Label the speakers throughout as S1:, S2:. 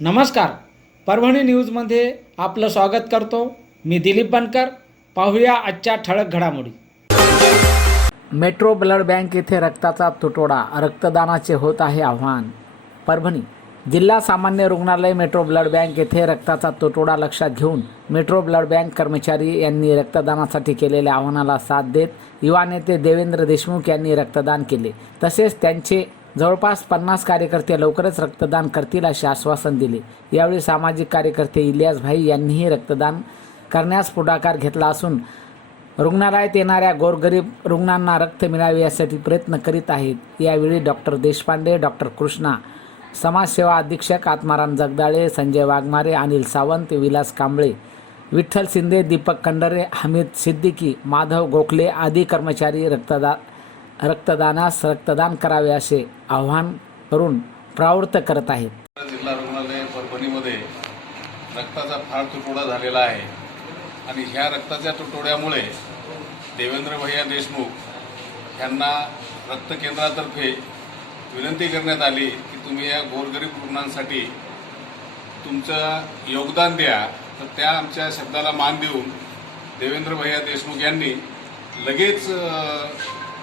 S1: नमस्कार. परभणी न्यूजमध्ये आपलं स्वागत करतो. मी दिलीप बनकर. पाहूया आजच्या ठळक घडामोडी. मेट्रो ब्लड बँक येथे रक्ताचा तुटवडा रक्तदानाचे होत आहे आव्हान. परभणी जिल्हा सामान्य रुग्णालय मेट्रो ब्लड बँक येथे रक्ताचा तुटवडा लक्षात घेऊन मेट्रो ब्लड बँक कर्मचारी यांनी रक्तदानासाठी केलेल्या आव्हानाला साथ देत युवा नेते देवेंद्र देशमुख यांनी रक्तदान केले. तसेच त्यांचे जवळपास पन्नास कार्यकर्ते लवकरच रक्तदान करतील असे आश्वासन दिले. यावेळी सामाजिक कार्यकर्ते इलियास भाई यांनीही रक्तदान करण्यास पुढाकार घेतला असून रुग्णालयात येणाऱ्या गोरगरीब रुग्णांना रक्त मिळावे यासाठी प्रयत्न करीत आहेत. यावेळी डॉक्टर देशपांडे डॉक्टर कृष्णा समाजसेवा अधीक्षक आत्माराम जगदाळे संजय वाघमारे अनिल सावंत विलास कांबळे विठ्ठल शिंदे दीपक कंडरे हमीद सिद्दीकी माधव गोखले आदी कर्मचारी रक्तदान रक्तदानास रक्तदान करावे असे आव्हान करून प्रवृत्त करत आहेत.
S2: जिल्हा रुग्णालय परभणीमध्ये रक्ताचा फार तुटवडा झालेला आहे. आणि ह्या रक्ताच्या तुटवड्यामुळे देवेंद्र भैया देशमुख यांना रक्त केंद्रातर्फे विनंती करण्यात आली की तुम्ही या गोरगरीब रुग्णांसाठी तुमचं योगदान द्या. तर त्या आमच्या शब्दाला मान देऊन देवेंद्र भैया देशमुख यांनी लगेच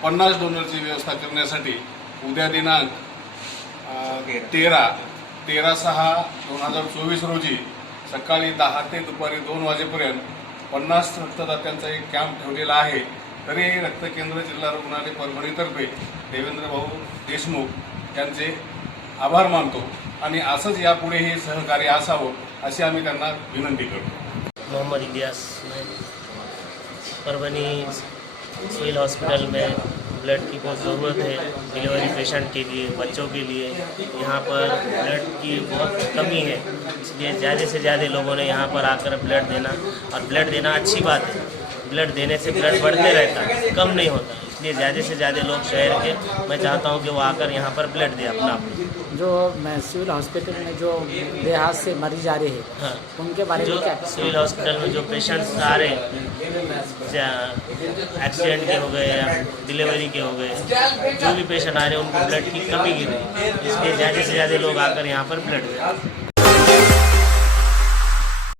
S2: पन्नास डोनरची व्यवस्था करण्यासाठी उद्या दिनांक तेरा तेरा सहा दोन हजार चोवीस रोजी सकाळी दहा ते दुपारी दोन वाजेपर्यंत पन्नास रक्तदात्यांचा एक कॅम्प ठेवलेला आहे. तरी रक्तकेंद्र जिल्हा रुग्णालय परभणीतर्फे देवेंद्रभाऊ देशमुख यांचे आभार मानतो आणि असंच यापुढेही सहकार्य असावं अशी आम्ही त्यांना विनंती करतो.
S3: मोहम्मद इलियास परभणी सिविल हॉस्पिटल में ब्लड की बहुत ज़रूरत है डिलीवरी पेशेंट के लिए, बच्चों के लिए। यहाँ पर ब्लड की बहुत कमी है, इसलिए ज़्यादा से ज़्यादा लोगों ने यहाँ पर आकर ब्लड देना। और ब्लड देना अच्छी बात है। ब्लड देने से ब्लड बढ़ते रहता है कम नहीं होता। इसलिए ज़्यादा से ज़्यादा लोग शहर के मैं चाहता हूँ कि वो आकर यहाँ पर ब्लड दे अपना।
S1: जो मैं सिविल हॉस्पिटल में जो देहात से मरीज़ आ रहे हैं
S3: हाँ।
S1: उनके बारे में क्या?
S3: सिविल हॉस्पिटल में जो पेशेंट्स आ रहे हैं एक्सीडेंट के हो गए या डिलीवरी के हो गए जो भी पेशेंट आ रहे हैं उनको ब्लड की कमी गिर रही है। इसलिए ज़्यादा से ज़्यादा लोग आकर यहाँ पर ब्लड दें।